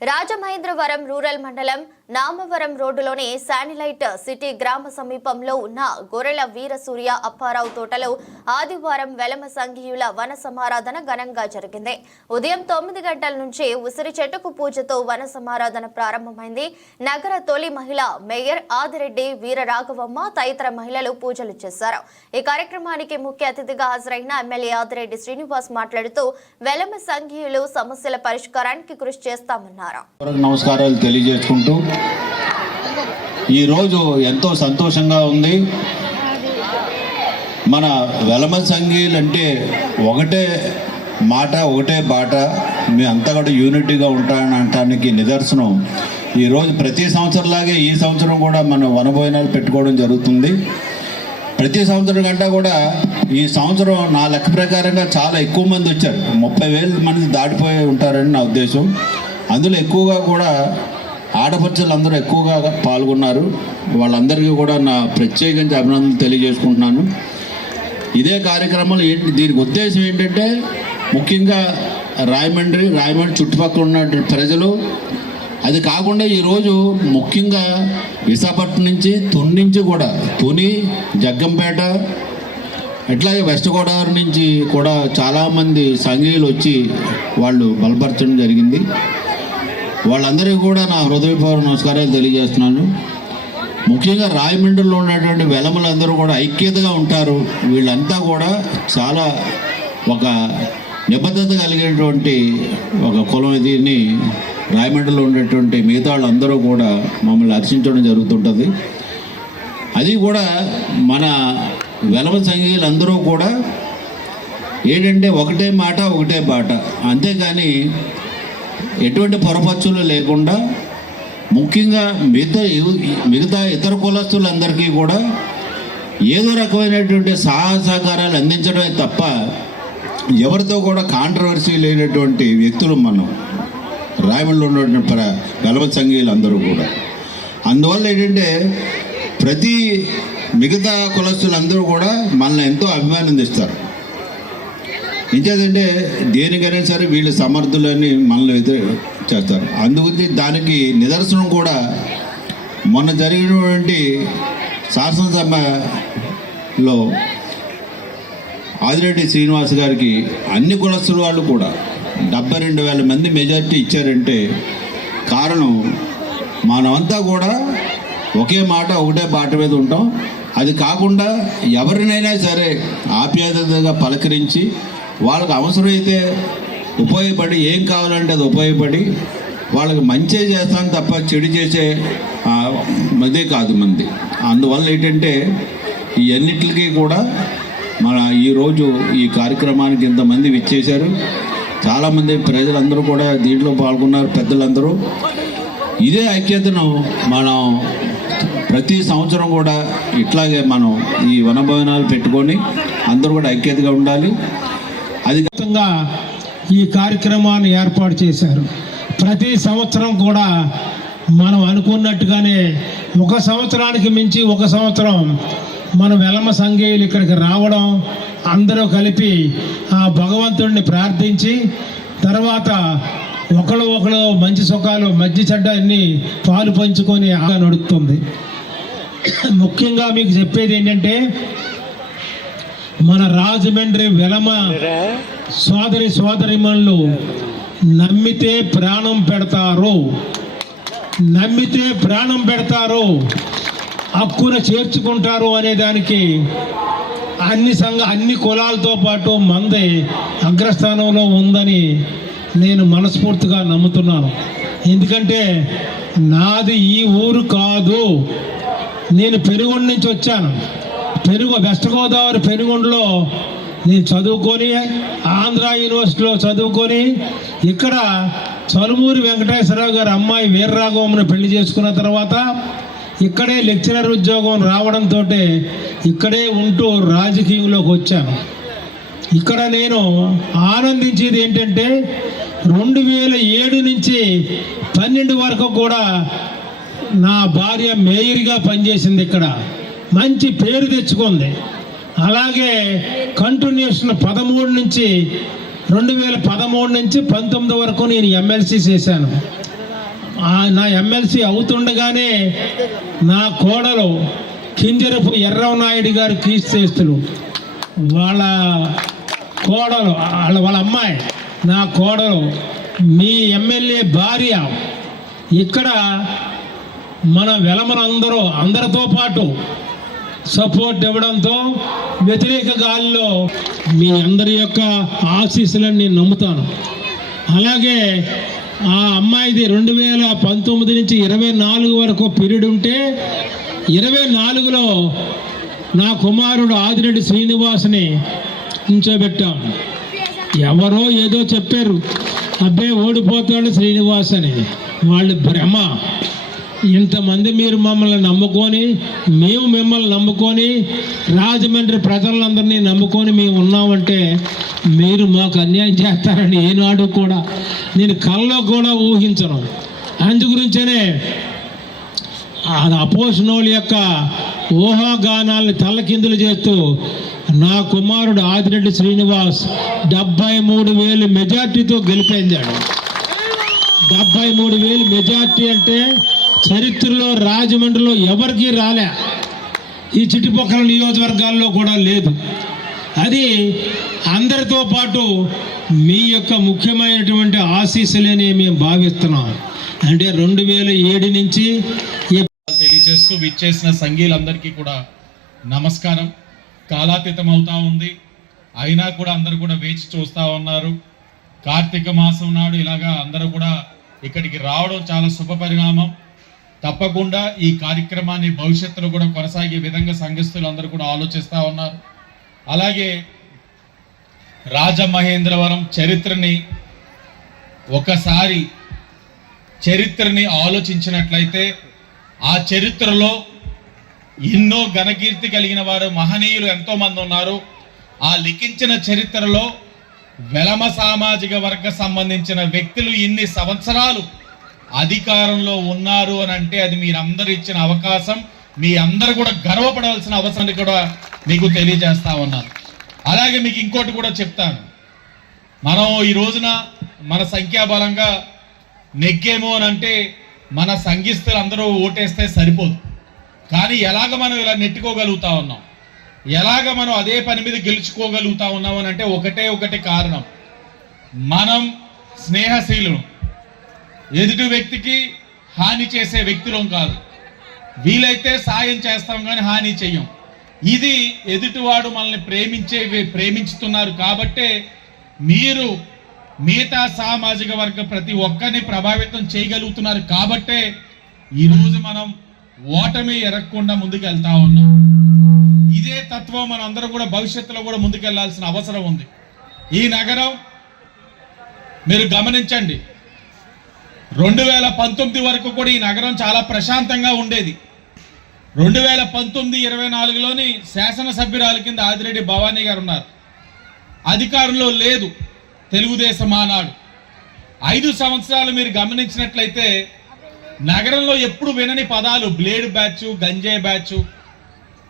Rajamahendravaram rural మండలం నామవరం రోడ్డులోని శానిలైట్ city గ్రామ సమీపంలో ఉన్న గొర్రెల వీరసూర్య అప్పారావు తోటలో ఆదివారం వెలమ సంఘీయుల వన సమారాధన ఘనంగా జరిగింది. ఉదయం తొమ్మిది గంటల నుంచి ఉసిరి చెట్టుకు పూజతో వన సమారాధన ప్రారంభమైంది. నగర తొలి మహిళ మేయర్ ఆదిరెడ్డి వీరరాఘవమ్మ తదితర మహిళలు పూజలు చేశారు. ఈ కార్యక్రమానికి ముఖ్య అతిథిగా హాజరైన ఎమ్మెల్యే ఆదిరెడ్డి శ్రీనివాస్ మాట్లాడుతూ వెలమ సంఘీయులు సమస్యల పరిష్కారానికి కృషి చేస్తామన్నారు. అందరికి నమస్కారాలు తెలియజేసుకుంటూ ఈరోజు ఎంతో సంతోషంగా ఉంది. మన వెలమ సంఘీలు అంటే ఒకటే మాట ఒకటే బాట మీ అంతా కూడా యూనిటీగా ఉంటానని నిదర్శనం. ఈరోజు ప్రతి సంవత్సరంలాగే ఈ సంవత్సరం కూడా మనం వనభోజనాలు పెట్టుకోవడం జరుగుతుంది. ప్రతి సంవత్సరం కంటే కూడా ఈ సంవత్సరం నా లెక్క ప్రకారంగా చాలా ఎక్కువ మంది వచ్చారు. ముప్పై వేల మంది దాటిపోయి ఉంటారని నా ఉద్దేశం. అందులో ఎక్కువగా కూడా ఆడపడుచులు అందరూ ఎక్కువగా పాల్గొన్నారు. వాళ్ళందరికీ కూడా నా ప్రత్యేకించి అభినందనలు తెలియజేసుకుంటున్నాను. ఇదే కార్యక్రమంలో ఏంటి దీనికి ఉద్దేశం ఏంటంటే ముఖ్యంగా రాయమండ్రి రాయమండ్రి చుట్టుపక్కల ఉన్న ప్రజలు అది కాకుండా ఈరోజు ముఖ్యంగా విశాఖపట్నం నుంచి తుని నుంచి కూడా తుని జగ్గంపేట ఇట్లాగే వెస్ట్ గోదావరి నుంచి కూడా చాలామంది సంఘీయులు వచ్చి వాళ్ళు బలపరచడం జరిగింది. వాళ్ళందరికీ కూడా నా హృదయపూర్వ నమస్కారాలు తెలియజేస్తున్నాను. ముఖ్యంగా రాయమండ్రిలో ఉన్నటువంటి వెలములందరూ కూడా ఐక్యతగా ఉంటారు. వీళ్ళంతా కూడా చాలా ఒక నిబద్ధత కలిగినటువంటి ఒక కులం దీన్ని రాయమండ్రిలో ఉన్నటువంటి మిగతా వాళ్ళందరూ కూడా మమ్మల్ని హర్షించడం జరుగుతుంటుంది. అది కూడా మన వెలమ సంఘీయులందరూ కూడా ఏంటంటే ఒకటే మాట ఒకటే పాట అంతేకాని ఎటువంటి పొరపచ్చులు లేకుండా ముఖ్యంగా మిగతా మిగతా ఇతర కులస్తులందరికీ కూడా ఏదో రకమైనటువంటి సహాయ సహకారాలు అందించడమే తప్ప ఎవరితో కూడా కాంట్రవర్సీ లేనటువంటి వ్యక్తులు మనం రాయమండ్రిలో ఉన్నటువంటి ప్ర గలవ సంఘీయులు అందరూ కూడా. అందువల్ల ఏంటంటే ప్రతి మిగతా కులస్తులందరూ కూడా మనల్ని ఎంతో అభిమానందిస్తారు ఇంకేదంటే దేనికైనా సరే వీళ్ళు సమర్థులని మనల్ని ఎదురు చేస్తారు. అందుగురించి దానికి నిదర్శనం కూడా మొన్న జరిగినటువంటి శాసనసభలో ఆదిరెడ్డి శ్రీనివాస్ గారికి అన్ని కులస్తుల వాళ్ళు కూడా డెబ్బై రెండు వేల మంది మెజార్టీ ఇచ్చారంటే కారణం మనమంతా కూడా ఒకే మాట ఒకటే బాట మీద ఉంటాం. అది కాకుండా ఎవరినైనా సరే ఆప్యాయతగా పలకరించి వాళ్ళకి అవసరమైతే ఉపయోగపడి ఏం కావాలంటే అది ఉపయోగపడి వాళ్ళకి మంచి చేస్తాం తప్ప చెడు చేసే అదే కాదు మంది. అందువల్ల ఏంటంటే ఈ అన్నిటికీ కూడా మన ఈరోజు ఈ కార్యక్రమానికి ఇంతమంది విచ్చేశారు. చాలామంది ప్రజలందరూ కూడా దీంట్లో పాల్గొన్నారు పెద్దలందరూ. ఇదే ఐక్యతను మనం ప్రతి సంవత్సరం కూడా ఇట్లాగే మనం ఈ వనభవనాలు పెట్టుకొని అందరూ కూడా ఐక్యతగా ఉండాలి. అధికంగా ఈ కార్యక్రమాన్ని ఏర్పాటు చేశారు. ప్రతి సంవత్సరం కూడా మనం అనుకున్నట్టుగానే ఒక సంవత్సరానికి మించి ఒక సంవత్సరం మన వెలమ సంఘీయులు ఇక్కడికి రావడం అందరూ కలిపి ఆ భగవంతుడిని ప్రార్థించి తర్వాత ఒకళ్ళు ఒకళ్ళు మంచి సుఖాలు మధ్య చెడ్డ అన్ని పాలు పంచుకొని ఆగా నడుస్తుంది ముఖ్యంగా మీకు చెప్పేది ఏంటంటే మన రాజమండ్రి వెలమ సోదరి సోదరిమణులు నమ్మితే ప్రాణం పెడతారు. నమ్మితే ప్రాణం పెడతారు. హక్కున చేర్చుకుంటారు అనే దానికి అన్ని సంఘ అన్ని కులాలతో పాటు మంది అగ్రస్థానంలో ఉందని నేను మనస్ఫూర్తిగా నమ్ముతున్నాను. ఎందుకంటే నాది ఈ ఊరు కాదు. నేను పెనుగొండ నుంచి వచ్చాను. పెరుగు వెస్ట్ గోదావరి పెనుగొండలో నేను చదువుకొని ఆంధ్ర యూనివర్సిటీలో చదువుకొని ఇక్కడ చలుమూరి వెంకటేశ్వరరావు గారి అమ్మాయి వీర్రాఘవమ్మను పెళ్ళి చేసుకున్న తర్వాత ఇక్కడే లెక్చరర్ ఉద్యోగం రావడంతో ఇక్కడే ఉంటూ రాజకీయంలోకి వచ్చాను. ఇక్కడ నేను ఆనందించేది ఏంటంటే రెండు వేల ఏడు నుంచి పన్నెండు వరకు కూడా నా భార్య మేయర్గా పనిచేసింది ఇక్కడ. మంచి పేరు తెచ్చుకుంది. అలాగే కంటిన్యూషన్ పదమూడు నుంచి రెండు వేల పదమూడు నుంచి పంతొమ్మిది వరకు నేను ఎమ్మెల్సీ చేశాను. నా ఎమ్మెల్సీ అవుతుండగానే నా కోడలు కింజరపు ఎర్రవనాయుడు గారు కీర్తిస్తులు వాళ్ళ కోడలు వాళ్ళ వాళ్ళ అమ్మాయి నా కోడలు మీ ఎమ్మెల్యే భార్య ఇక్కడ మన వెలమలందరూ అందరితో పాటు సపోర్ట్ ఇవ్వడంతో వ్యతిరేక గాలిలో మీ అందరి యొక్క ఆశీస్సులను నేను నమ్ముతాను. అలాగే ఆ అమ్మాయిది రెండు వేల పంతొమ్మిది నుంచి ఇరవై నాలుగు వరకు పీరియడ్ ఉంటే ఇరవై నాలుగులో నా కుమారుడు ఆదిరెడ్డి శ్రీనివాస్ని ఉంచోబెట్టాం. ఎవరో ఏదో చెప్పారు. అబ్బే ఓడిపోతాడు శ్రీనివాస్ అని. వాళ్ళు భ్రమ. ఇంతమంది మీరు మమ్మల్ని నమ్ముకొని మేము మిమ్మల్ని నమ్ముకొని రాజమండ్రి ప్రజలందరినీ నమ్ముకొని మేము ఉన్నామంటే మీరు మాకు అన్యాయం చేస్తారని ఏనాడు కూడా నేను కళ్ళలో కూడా ఊహించను. అందు గురించనే అపోషణోళ్ళ యొక్క ఊహాగానాల్ని తల్లకిందులు చేస్తూ నా కుమారుడు ఆదిరెడ్డి శ్రీనివాస్ డెబ్బై మూడు వేలు మెజార్టీతో గెలిపొందాడు డెబ్బై మూడు వేలు మెజార్టీ అంటే చరిత్రలో రాజమండ్రిలో ఎవరికీ రాలే. ఈ చుట్టుపక్కల నియోజకవర్గాల్లో కూడా లేదు. అది అందరితో పాటు మీ యొక్క ముఖ్యమైనటువంటి ఆశీస్సులని మేము భావిస్తున్నాం. అంటే రెండు వేల ఏడు నుంచి ఈ తెలియజేస్తూ విచ్చేసిన సంఘీయులందరికీ కూడా నమస్కారం. కాలాతీతం అవుతా ఉంది. అయినా కూడా అందరూ కూడా వేచి చూస్తూ ఉన్నారు. కార్తీక మాసం నాడు ఇలాగా అందరూ కూడా ఇక్కడికి రావడం చాలా శుభ పరిణామం తప్పకుండా ఈ కార్యక్రమాన్ని భవిష్యత్తులో కూడా కొనసాగే విధంగా సంఘస్థులు అందరూ కూడా ఆలోచిస్తూ ఉన్నారు. అలాగే రాజమహేంద్రవరం చరిత్రని ఒకసారి చరిత్రని ఆలోచించినట్లయితే ఆ చరిత్రలో ఎన్నో ఘనకీర్తి కలిగిన వారు మహనీయులు ఎంతోమంది ఉన్నారు. ఆ లిఖించిన చరిత్రలో వెలమ సామాజిక వర్గ సంబంధించిన వ్యక్తులు ఇన్ని సంవత్సరాలు అధికారంలో ఉన్నారు అని అంటే అది మీరందరూ ఇచ్చిన అవకాశం. మీ అందరూ కూడా గర్వపడవలసిన అవసరాన్ని కూడా మీకు తెలియజేస్తా ఉన్నాను. అలాగే మీకు ఇంకోటి కూడా చెప్తాను. మనం ఈ రోజున మన సంఖ్యాబలంగా నెగ్గేమో అని అంటే మన సంఘిస్తులు అందరూ ఓటేస్తే సరిపోదు. కానీ ఎలాగ మనం ఇలా నెట్టుకోగలుగుతా ఉన్నాం? ఎలాగ మనం అదే పని మీద గెలుచుకోగలుగుతా ఉన్నాం అని అంటే ఒకటే ఒకటి కారణం. మనం స్నేహశీలం ఎదుటి వ్యక్తికి హాని చేసే వ్యక్తులం కాదు. వీలైతే సాయం చేస్తాం కానీ హాని చెయ్యం. ఇది ఎదుటివాడు మనల్ని ప్రేమించే ప్రేమించుతున్నారు కాబట్టే మీరు మిగతా సామాజిక వర్గ ప్రతి ఒక్కరిని ప్రభావితం చేయగలుగుతున్నారు కాబట్టే ఈరోజు మనం ఓటమి ఎరగకుండా ముందుకెళ్తా ఉన్నాం. ఇదే తత్వం మనందరం కూడా భవిష్యత్తులో కూడా ముందుకెళ్ళాల్సిన అవసరం ఉంది. ఈ నగరం మీరు గమనించండి. రెండు వేల పంతొమ్మిది వరకు కూడా ఈ నగరం చాలా ప్రశాంతంగా ఉండేది. రెండు వేల పంతొమ్మిది ఇరవై నాలుగులోని శాసనసభ్యురాలు కింద ఆదిరెడ్డి భవానీ గారు ఉన్నారు అధికారంలో లేదు తెలుగుదేశం ఆనాడు. ఐదు సంవత్సరాలు మీరు గమనించినట్లయితే నగరంలో ఎప్పుడు వినని పదాలు బ్లేడ్ బ్యాచ్ గంజాయి బ్యాచ్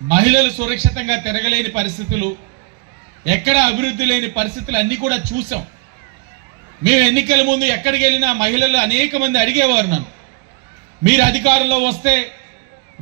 మహిళలు సురక్షితంగా తిరగలేని పరిస్థితులు ఎక్కడ అభివృద్ధి లేని పరిస్థితులు అన్నీ కూడా చూసాం. మేము ఎన్నికల ముందు ఎక్కడికి వెళ్ళినా మహిళలు అనేక మంది అడిగేవారు నన్ను. మీరు అధికారంలో వస్తే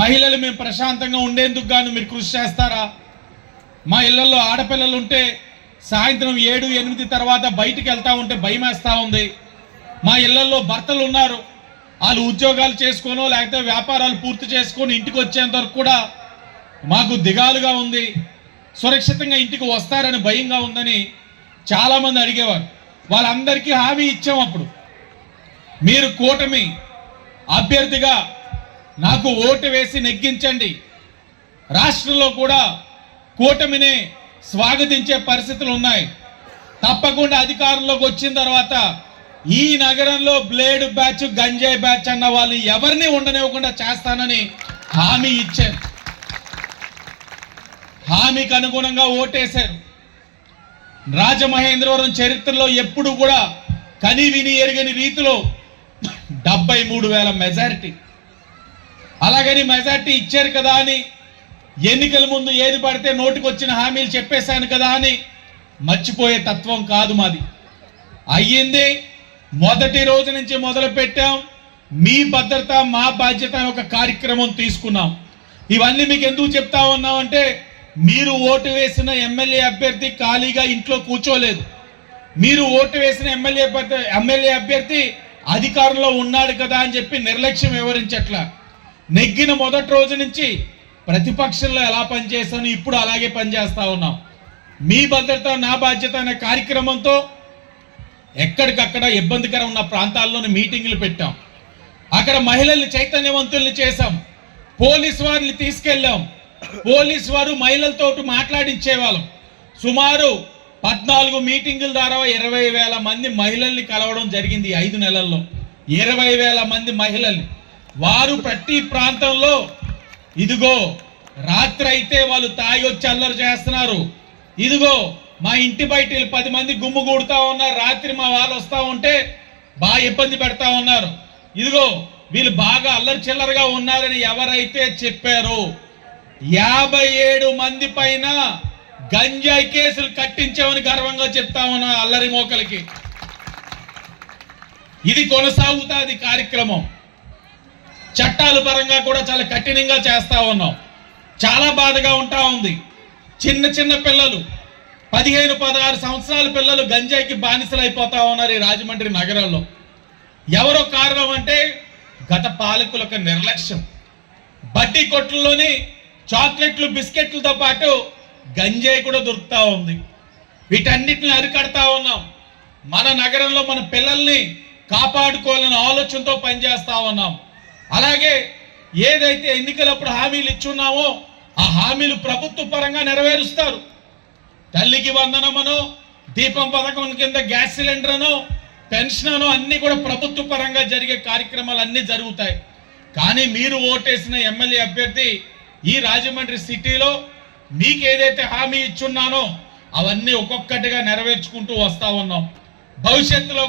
మహిళలు మేము ప్రశాంతంగా ఉండేందుకు గాను మీరు కృషి చేస్తారా? మా ఇళ్ళలో ఆడపిల్లలు ఉంటే సాయంత్రం ఏడు ఎనిమిది తర్వాత బయటికి వెళ్తా ఉంటే భయం వేస్తూ ఉంది. మా ఇళ్ళలో భర్తలు ఉన్నారు. వాళ్ళు ఉద్యోగాలు చేసుకోనో లేకపోతే వ్యాపారాలు పూర్తి చేసుకొని ఇంటికి వచ్చేంత వరకు కూడా మాకు దిగాలుగా ఉంది. సురక్షితంగా ఇంటికి వస్తారని భయంగా ఉందని చాలామంది అడిగేవారు. వాళ్ళందరికీ హామీ ఇచ్చాం అప్పుడు. మీరు కూటమి అభ్యర్థిగా నాకు ఓటు వేసి నెగ్గించండి. రాష్ట్రంలో కూడా కూటమిని స్వాగతించే పరిస్థితులు ఉన్నాయి. తప్పకుండా అధికారంలోకి వచ్చిన తర్వాత ఈ నగరంలో బ్లేడ్ బ్యాచ్ గంజాయి బ్యాచ్ అన్న వాళ్ళు ఎవరిని ఉండనివ్వకుండా చేస్తానని హామీ ఇచ్చారు. హామీకి అనుగుణంగా ఓటేశారు. రాజమహేంద్రవరం చరిత్రలో ఎప్పుడు కూడా కని విని ఎరగని రీతిలో డెబ్బై మూడు వేల మెజారిటీ. అలాగని మెజారిటీ ఇచ్చారు కదా అని ఎన్నికల ముందు ఏది పడితే నోటికి వచ్చిన హామీలు చెప్పేశాను కదా అని మర్చిపోయే తత్వం కాదు మాది. అయ్యింది మొదటి రోజు నుంచి మొదలు పెట్టాం మీ భద్రత మా బాధ్యత అనే ఒక కార్యక్రమం తీసుకున్నాం. ఇవన్నీ మీకు ఎందుకు చెప్తా ఉన్నామంటే మీరు ఓటు వేసిన ఎమ్మెల్యే అభ్యర్థి ఖాళీగా ఇంట్లో కూర్చోలేదు. మీరు ఓటు వేసిన ఎమ్మెల్యే ఎమ్మెల్యే అభ్యర్థి అధికారంలో ఉన్నాడు కదా అని చెప్పి నిర్లక్ష్యం వివరించట్ల. నెగ్గిన మొదటి రోజు నుంచి ప్రతిపక్షంలో ఎలా పనిచేస్తాను ఇప్పుడు అలాగే పనిచేస్తా ఉన్నాం. మీ భద్రత నా బాధ్యత అనే కార్యక్రమంతో ఎక్కడికక్కడ ఇబ్బందికరం ఉన్న ప్రాంతాల్లోని మీటింగులు పెట్టాం. అక్కడ మహిళల్ని చైతన్యవంతుల్ని చేశాం. పోలీస్ వారిని తీసుకెళ్ళాం. పోలీస్ వారు మహిళలతో మాట్లాడించేవాళ్ళం. సుమారు పద్నాలుగు మీటింగుల ద్వారా ఇరవై వేల మంది మహిళల్ని కలవడం జరిగింది ఐదు నెలల్లో. ఇరవై వేల మంది మహిళల్ని. వారు ప్రతి ప్రాంతంలో ఇదిగో రాత్రి అయితే వాళ్ళు తాగి వచ్చి అల్లరి చేస్తున్నారు. ఇదిగో మా ఇంటి బయట వీళ్ళు పది మంది గుమ్ము కూడుతా ఉన్నారు. రాత్రి మా వాళ్ళు వస్తూ ఉంటే బాగా ఇబ్బంది పెడతా ఉన్నారు. ఇదిగో వీళ్ళు బాగా అల్లరి చిల్లరగా ఉన్నారని ఎవరైతే చెప్పారో యాభై ఏడు మంది పైన గంజాయి కేసులు కట్టించామని గర్వంగా చెప్తా ఉన్నా అల్లరి మోకలకి. ఇది కొనసాగుతాది కార్యక్రమం. చట్టాల పరంగా కూడా చాలా కఠినంగా చేస్తా ఉన్నాం. చాలా బాధగా ఉంటా ఉంది. చిన్న చిన్న పిల్లలు పదిహేను పదహారు సంవత్సరాల పిల్లలు గంజాయికి బానిసలు అయిపోతా ఉన్నారు ఈ రాజమండ్రి నగరంలో ఎవరో కారణం అంటే గత పాలకుల నిర్లక్ష్యం. బడ్డీ కొట్లలోని చాక్లెట్లు బిస్కెట్లతో పాటు గంజాయి కూడా దొరుకుతూ ఉంది. వీటన్నిటిని అరికడతా ఉన్నాం. మన నగరంలో మన పిల్లల్ని కాపాడుకోవాలనే ఆలోచనతో పనిచేస్తా ఉన్నాం. అలాగే ఏదైతే ఎన్నికలప్పుడు హామీలు ఇచ్చున్నామో ఆ హామీలు ప్రభుత్వ పరంగా నెరవేరుస్తారు. తల్లికి వందనమను దీపం పథకం కింద గ్యాస్ సిలిండర్ను పెన్షన్ అను అన్ని కూడా ప్రభుత్వ పరంగా జరిగే కార్యక్రమాలు అన్నీ జరుగుతాయి. కానీ మీరు ఓటేసిన ఎమ్మెల్యే అభ్యర్థి ఈ రాజమండ్రి సిటీలో మీకు ఏదైతే హామీ ఇచ్చున్నానో అవన్నీ ఒక్కొక్కటిగా నెరవేర్చుకుంటూ వస్తా ఉన్నాం. భవిష్యత్తులో